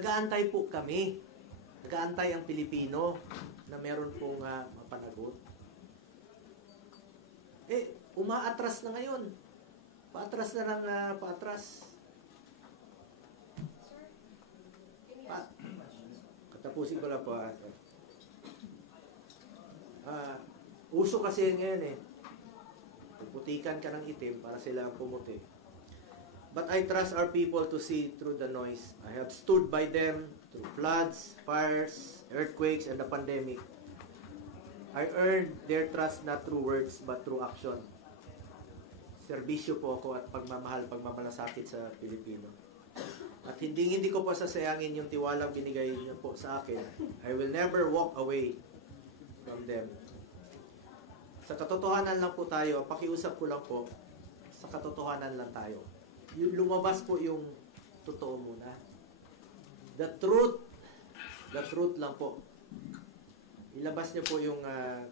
Nag-aantay po kami. Nag-aantay ang Pilipino na meron pong mapanagot. Umaatras na ngayon. Paatras na ng paatras. Katapusin ko lang po. Uso kasi ngayon puputikan ka ng itim para sila ang pumuti. But I trust our people to see through the noise. I have stood by them through floods, fires, earthquakes, and the pandemic. I earned their trust not through words but through action. Serbisyo po ako at pagmamahal, pagmamalasakit sa Pilipino. At hindi ko po sasayangin yung tiwalang binigay niyo po sa akin. I will never walk away from them. Sa katotohanan lang po tayo, pakiusap ko lang po, sa katotohanan lang tayo. Lumabas po yung totoo muna. The truth lang po. Ilabas niyo po yung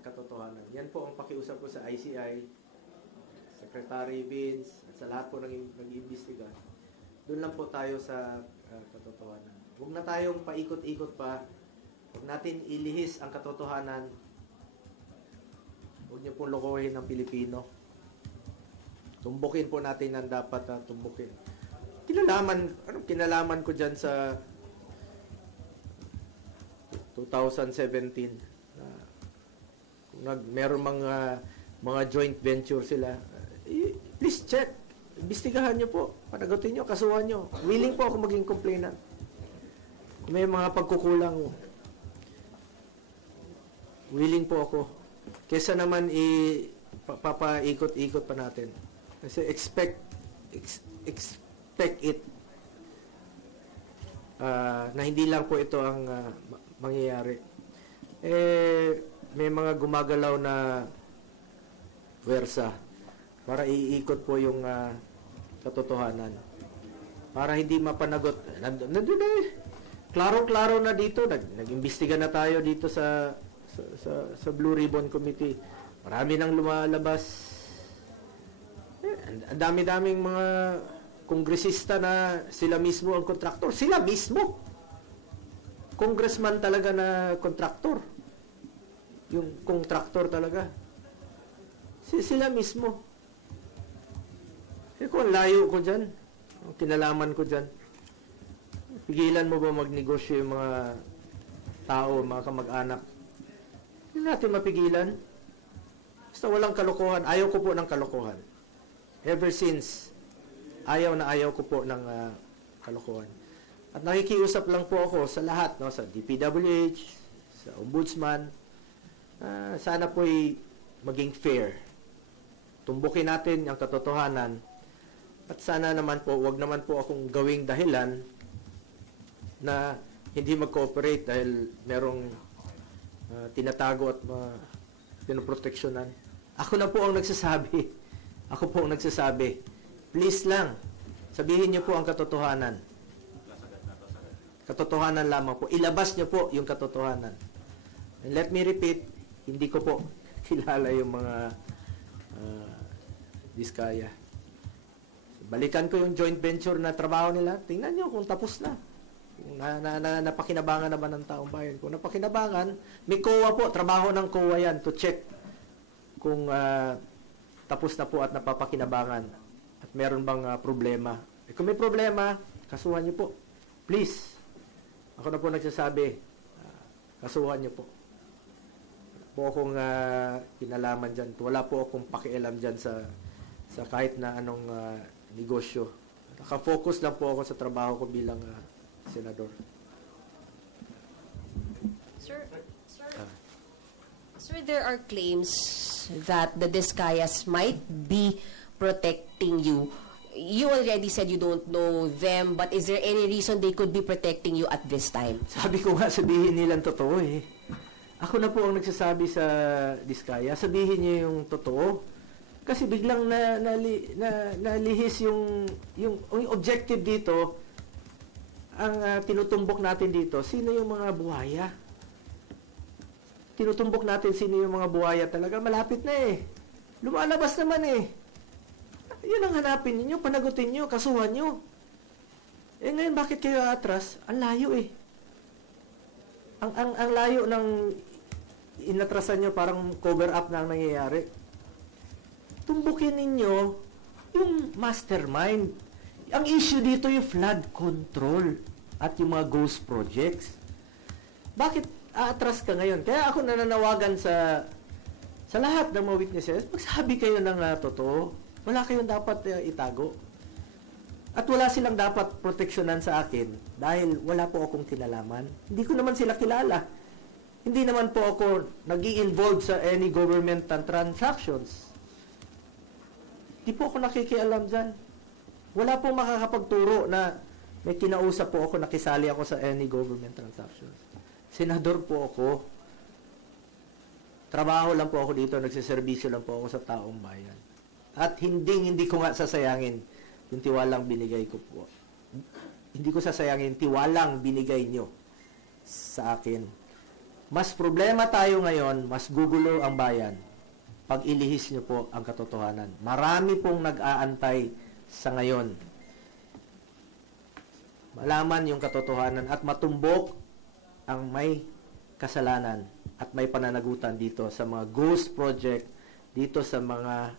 katotohanan. Yan po ang pakiusap ko sa ICI, Secretary Vince, at sa lahat po nag-iimbestiga. Doon lang po tayo sa katotohanan. Huwag na tayong paikot-ikot pa. Huwag natin ilihis ang katotohanan. Huwag niyo pong lokohin ng Pilipino. Tumbukin po natin ang dapat na tumbukin. Anong kinalaman ko dyan sa 2017? Kung meron mga joint venture sila, please check. Imbestigahan nyo po. Panagutin nyo, kasuhan nyo. Willing po ako maging complainant. Kung may mga pagkukulang, willing po ako. Kesa naman papaikot-ikot pa natin. Kasi expect it na hindi lang po ito ang mangyayari. May mga gumagalaw na puwersa para iikot po yung katotohanan. Para hindi mapanagot. Nandun na Klaro-klaro na dito. Nag-imbestiga na tayo dito sa Blue Ribbon Committee. Marami nang lumalabas. Ang dami-daming mga kongresista na sila mismo ang kontraktor. Sila mismo. Congressman talaga na kontraktor. Yung kontraktor talaga. Sila mismo. Kung layo ko dyan, ang kinalaman ko dyan, pigilan mo ba magnegosyo yung mga tao, mga kamag-anak? Hindi natin mapigilan. Basta walang kalokohan. Ayaw ko po ng kalokohan. Ever since, ayaw ko po ng kalokohan. At nakikiusap lang po ako sa lahat, no, sa DPWH, sa Ombudsman, sana po'y maging fair. Tumbukin natin ang katotohanan. At sana naman po, wag naman po akong gawing dahilan na hindi mag-cooperate dahil merong tinatago at pinoproteksyonan. Ako na po ang nagsasabi. Ako po ang nagsasabi. Please lang, sabihin niyo po ang katotohanan. Katotohanan lamang po. Ilabas niyo po yung katotohanan. And let me repeat, hindi ko po kilala yung mga diskaya. Balikan ko yung joint venture na trabaho nila. Tingnan nyo kung tapos na. Napakinabangan naman ng taong bayan. Kung napakinabangan, may COA po. Trabaho ng COA yan to check kung tapos na po at napapakinabangan at meron bang problema. Kung may problema, kasuhan nyo po. Please. Ako na po nagsasabi, kasuhan nyo po. Wala po akong kinalaman dyan. Wala po akong pakialam dyan sa kahit na anong negosyo. Naka-focus lang po ako sa trabaho ko bilang senador. Sir, there are claims that the Discayas might be protecting you. You already said you don't know them, but is there any reason they could be protecting you at this time? Sabi ko nga, sabihin nilang totoo eh. Ako na po ang nagsasabi sa Discaya, sabihin niyo yung totoo. Kasi biglang nalihis yung objective dito, ang tinutumbok natin dito, sino yung mga buhaya? Tinutumbok natin sino yung mga buhaya talaga. Malapit na eh. Lumalabas naman eh. Yun ang hanapin ninyo, panagutin nyo, kasuhan nyo. Eh ngayon, bakit kayo atras? Ang layo eh. Ang layo ng inatrasan nyo, parang cover up na ang nangyayari. Tumbukin ninyo yung mastermind. Ang issue dito yung flood control at yung mga ghost projects. Bakit aatras ka ngayon? Kaya ako nananawagan sa lahat ng mga witnesses, magsabi kayo ng totoo. Wala kayong dapat itago. At wala silang dapat proteksyonan sa akin dahil wala po akong kinalaman. Hindi ko naman sila kilala. Hindi naman po ako nag-i-involve sa any government transactions. Hindi po ako nakikialam dyan. Wala po makakapagturo na may kinausap po ako, nakisali ako sa any government transactions. Senador po ako. Trabaho lang po ako dito, nagsiservisyo lang po ako sa taong bayan. At hindi ko nga sasayangin yung tiwalang binigay ko po. Hindi ko sasayangin tiwalang binigay nyo sa akin. Mas problema tayo ngayon, mas gugulo ang bayan pag ilihis nyo po ang katotohanan. Marami pong nag-aantay sa ngayon. Malaman yung katotohanan at matumbok ang may kasalanan at may pananagutan dito sa mga ghost project, dito sa mga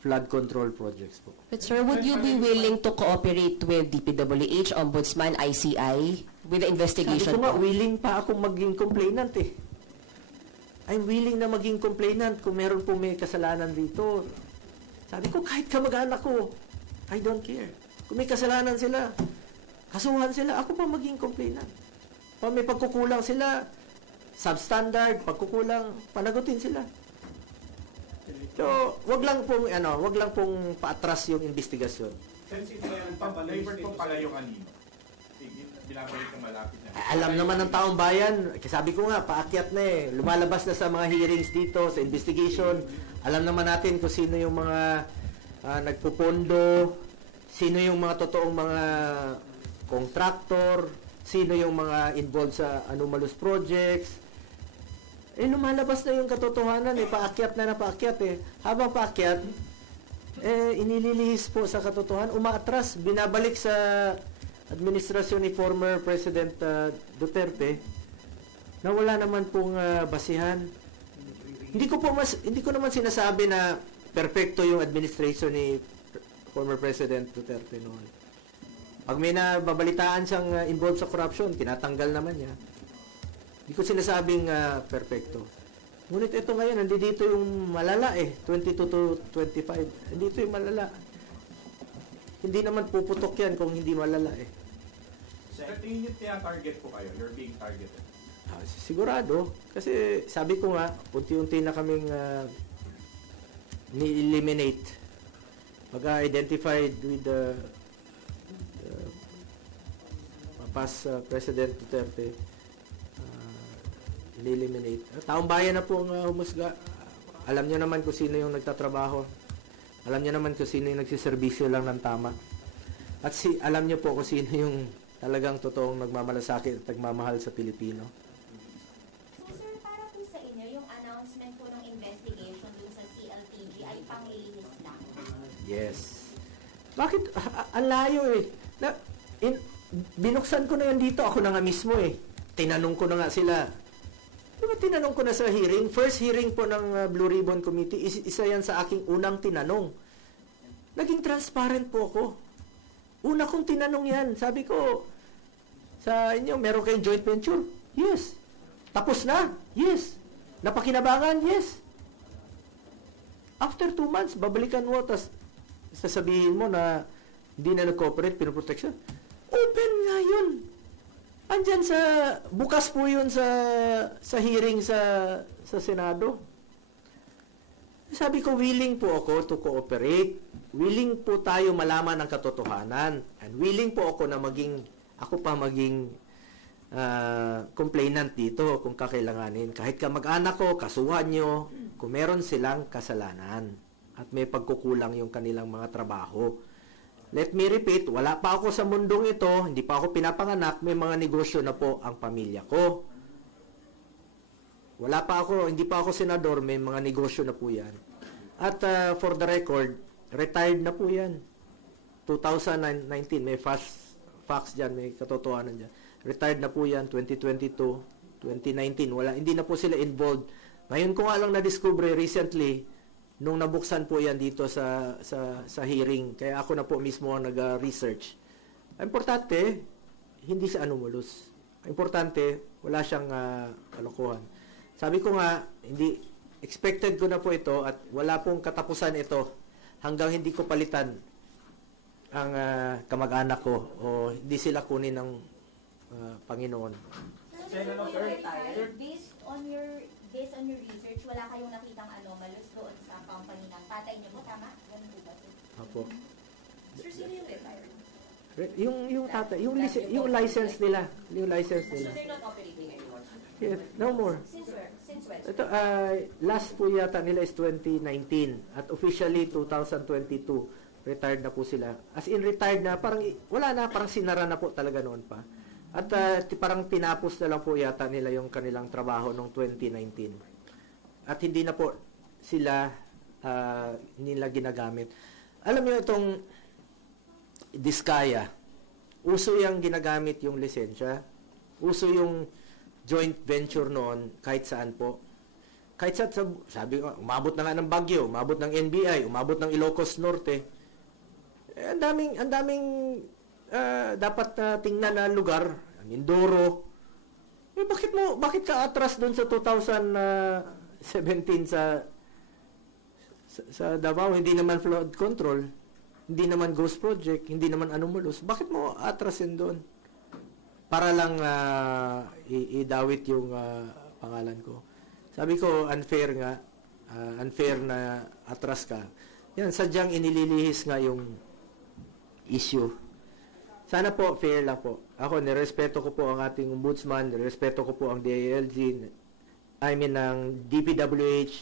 flood control projects po. But sir, would you be willing to cooperate with DPWH, Ombudsman, ICI with the investigation? Sabi ko nga, willing pa akong maging complainant eh. I'm willing na maging complainant kung meron po may kasalanan dito. Sabi ko, kahit kamag-anak ko, I don't care. Kung may kasalanan sila, kasuhan sila, ako pa maging complainant. Pag may pagkukulang sila, substandard, pagkukulang, panagutin sila. So, wag lang pong paatras yung investigasyon. Since ito yung divert po pala yung anino. Binabalik ng malapit na. Alam naman ng taong bayan, sabi ko nga, paakyat na eh. Lumalabas na sa mga hearings dito, sa investigation. Alam naman natin kung sino yung mga nagpupondo, sino yung mga totoong mga contractor, sino yung mga involved sa anomalous projects. Eh, lumalabas na yung katotohanan eh. Paakyat na paakyat eh. Habang paakyat, inililihis po sa katotohanan, umaatras, binabalik sa administrasyon ni former President Duterte na wala naman pong basihan. Hindi ko naman sinasabi na perpekto yung administration ni former President Duterte noon. Pag may nababalitaan siyang involved sa corruption, tinatanggal naman niya. Hindi ko sinasabing perpekto. Ngunit ito ngayon, nandito yung malala eh, 22 to 25. Nandito yung malala. Hindi naman puputok yan kung hindi malala eh. Sa tingin niyo target po kayo? You're being targeted? Sigurado. Kasi sabi ko nga, unti-unti na kaming ni-eliminate. Pag-identified with the past President Duterte, ni-eliminate. Taong bayan na pong humusga. Alam niyo naman kung sino yung nagtatrabaho. Alam niyo naman kung sino yung nagsiservisyo lang ng tama. At alam niyo po kung sino yung talagang totoong nagmamalasakit at nagmamahal sa Pilipino. So sir, para po sa inyo, yung announcement po ng investigation dun sa CLTG ay pang-ilihis lang? Yes. Bakit? Ang layo eh. Binuksan ko na yan dito. Ako na nga mismo eh. Tinanong ko na nga sila. Diba tinanong ko na sa hearing? First hearing po ng Blue Ribbon Committee, isa yan sa aking unang tinanong. Naging transparent po ako. Una kong tinanong yan. Sabi ko, sa inyo, meron kayong joint venture? Yes. Tapos na? Yes. Napakinabangan? Yes. After 2 months, babalikan mo, tas sasabihin mo na hindi na nag-cooperate, pinoprotection. Open nga yun. Andyan bukas po yun sa hearing sa Senado. Sabi ko, willing po ako to cooperate. Willing po tayo malaman ang katotohanan. And willing po ako na ako pa maging complainant dito kung kakailanganin. Kahit kamag-anak ko, kasuhan nyo, kung meron silang kasalanan at may pagkukulang yung kanilang mga trabaho. Let me repeat, wala pa ako sa mundong ito, hindi pa ako pinapanganak, may mga negosyo na po ang pamilya ko. Hindi pa ako senador, may mga negosyo na po yan. At for the record, retired na po yan. 2019, may fast facts dyan, may katotohanan dyan. Retired na po yan, 2022, 2019, hindi na po sila involved. Ngayon ko nga lang na-discover recently, nung nabuksan po yan dito sa hearing, kaya ako na po mismo ang nag-research. Importante, hindi siya anomalous. Importante, wala siyang kalokohan. Sabi ko nga, hindi expected ko na po ito at wala pong katapusan ito hanggang hindi ko palitan ang kamag-anak ko o hindi sila kunin ng Panginoon. Sir, based on your research, wala kayong nakitang anomalous doon sa company ng tatay niyo po, tama? Ganun po ba? Opo. Sir, sino yung retired? Yung tatay, yung license nila, So they're not operating anymore? Yes, no more. Since when? Ito, last po yata nila is 2019 at officially 2022 retired na po sila. As in retired na, parang wala na, parang sinara na po talaga noon pa. At parang tinapos na lang po yata nila yung kanilang trabaho noong 2019. At hindi na po sila nila ginagamit. Alam niyo itong Diskaya, uso yung ginagamit yung lisensya. Uso yung joint venture noon kahit saan po. Kahit sabi ko, umabot na nga ng Baguio, umabot ng NBI, umabot ng Ilocos Norte. Ang daming dapat tingnan na lugar, Mindoro. Bakit ka atras doon sa 2017 sa Davao, hindi naman flood control, hindi naman ghost project, hindi naman anomalous. Bakit mo atrasin doon? Para lang idawit yung pangalan ko. Sabi ko, unfair nga. Unfair na atras ka. Yan, sadyang inililihis nga yung issue. Sana po, fair lang po. Ako, nirespeto ko po ang ating ombudsman, nirespeto ko po ang DILG, ang DPWH,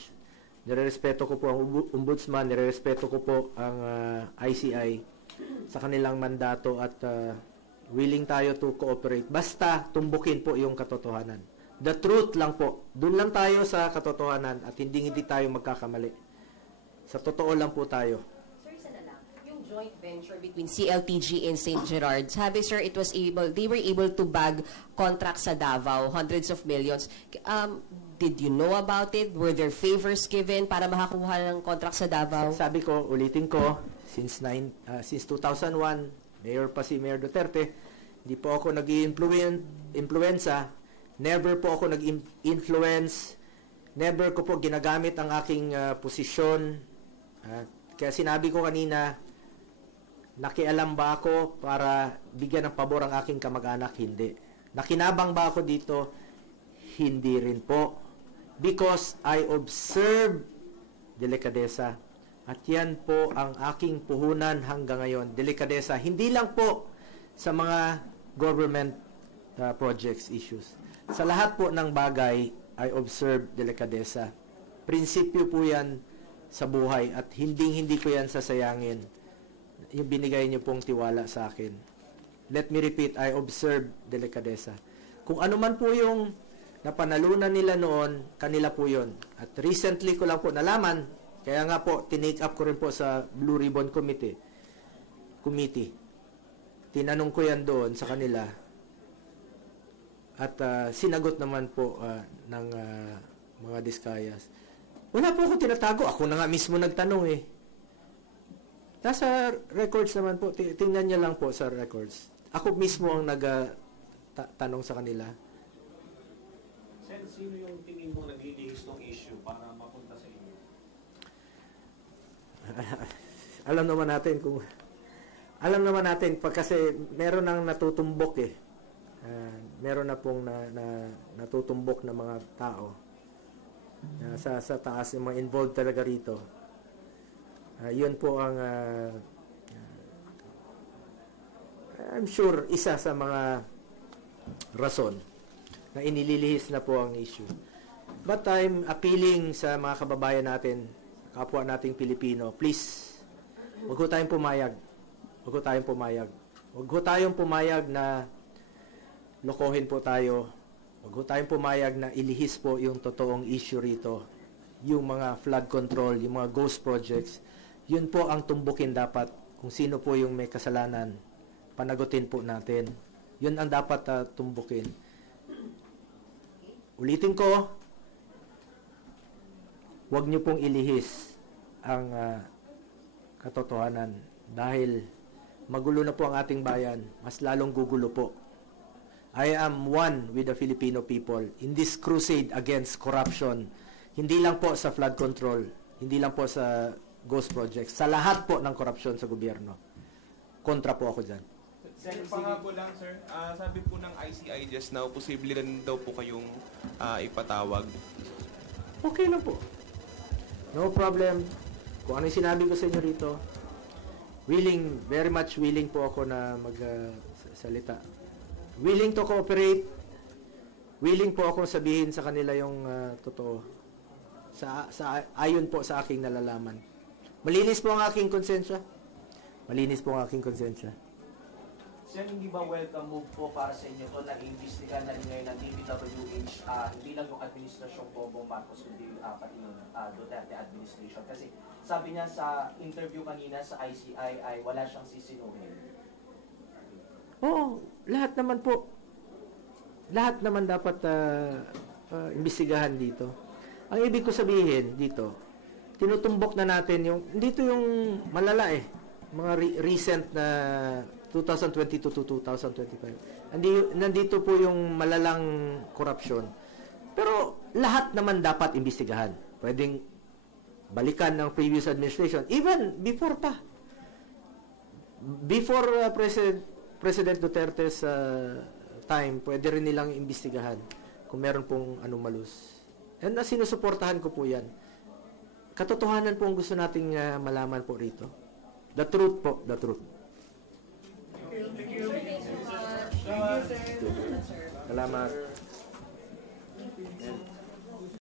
nirespeto ko po ang ombudsman, nirespeto ko po ang ICI sa kanilang mandato at willing tayo to cooperate. Basta tumbukin po yung katotohanan. The truth lang po. Doon lang tayo sa katotohanan at hindi tayo magkakamali. Sa totoo lang po tayo. Sir, isa na lang. Yung joint venture between CLTG and St. Gerard's, sabi sir, they were able to bag contracts sa Davao, hundreds of millions. Did you know about it? Were there favors given para makakuha ng contract sa Davao? Sabi ko, ulitin ko, since 2001, Mayor pa si Mayor Duterte, hindi po ako nag-influenza, never po ako nag-influence, never ko po ginagamit ang aking posisyon. Kaya sinabi ko kanina, nakialam ba ako para bigyan ng pabor ang aking kamag-anak? Hindi. Nakinabang ba ako dito? Hindi rin po. Because I observe delikadesa. At yan po ang aking puhunan hanggang ngayon. Delikadesa. Hindi lang po sa mga government projects issues. Sa lahat po ng bagay, I observe delikadesa. Prinsipyo po yan sa buhay at hindi ko yan sasayangin. Yung binigay niyo pong tiwala sa akin. Let me repeat, I observe delikadesa. Kung ano man po yung napanalunan nila noon, kanila po yun. At recently ko lang po nalaman, kaya nga po, tinake up ko rin po sa Blue Ribbon Committee. Tinanong ko yan doon sa kanila. At sinagot naman po ng mga Diskayas. Wala po ako tinatago. Ako na nga mismo nagtanong eh. Nasa records naman po. Tingnan niya lang po sa records. Ako mismo ang nagtanong sa kanila. Sen, sino yung tingin mo naglilihis ng issue para mapunta sa inyo? Alam naman natin kasi meron nang natutumbok eh. Meron na pong natutumbok na mga tao sa taas, yung mga involved talaga rito. Yun po ang I'm sure isa sa mga rason na inililihis na po ang issue. But I'm appealing sa mga kababayan natin, kapwa nating Pilipino, please, huwag ho tayong pumayag. Huwag ho tayong pumayag na lokohin po tayo. Huwag ho tayong pumayag na ilihis po yung totoong issue rito. Yung mga flood control, yung mga ghost projects, yun po ang tumbukin dapat kung sino po yung may kasalanan panagutin po natin. Yun ang dapat tumbukin. Ulitin ko, huwag niyo pong ilihis ang katotohanan dahil magulo na po ang ating bayan, mas lalong gugulo po. I am one with the Filipino people in this crusade against corruption. Hindi lang po sa flood control, hindi lang po sa ghost projects, sa lahat po ng korupsyon sa gobyerno. Kontra po ako dyan. Sir, pangako lang, sir. Sabi po ng ICI just now, posible rin daw po kayong ipatawag. Okay na po. No problem. Kung ano yung sinabi ko sa inyo rito, very much willing po ako na magsalita. Willing to cooperate. Willing po akong sabihin sa kanila yung totoo. Ayon po sa aking nalalaman. Malinis po ang aking konsensya. Malinis po ang aking konsensya. Sir, hindi ba welcome move po para sa inyo to na iimbestigahan na rin ngayon ng DPWH, hindi lang yung administrasyong Bongbong Marcos, kundi pati yung Duterte administration? Kasi sabi niya sa interview kanina sa ICI ay wala siyang sisinuhin. Oo, lahat naman po. Lahat naman dapat imbestigahan dito. Ang ibig ko sabihin dito, tinutumbok na natin dito yung malala mga recent na 2022 to 2025. Nandito po yung malalang korupsyon. Pero lahat naman dapat imbestigahan. Pwedeng balikan ng previous administration. Even before pa. Before President Duterte's time, pwede rin nilang imbestigahan kung meron pong anomalous. And sinusuportahan ko po yan. Katotohanan po ang gusto nating malaman po rito. The truth po, the truth. Salamat.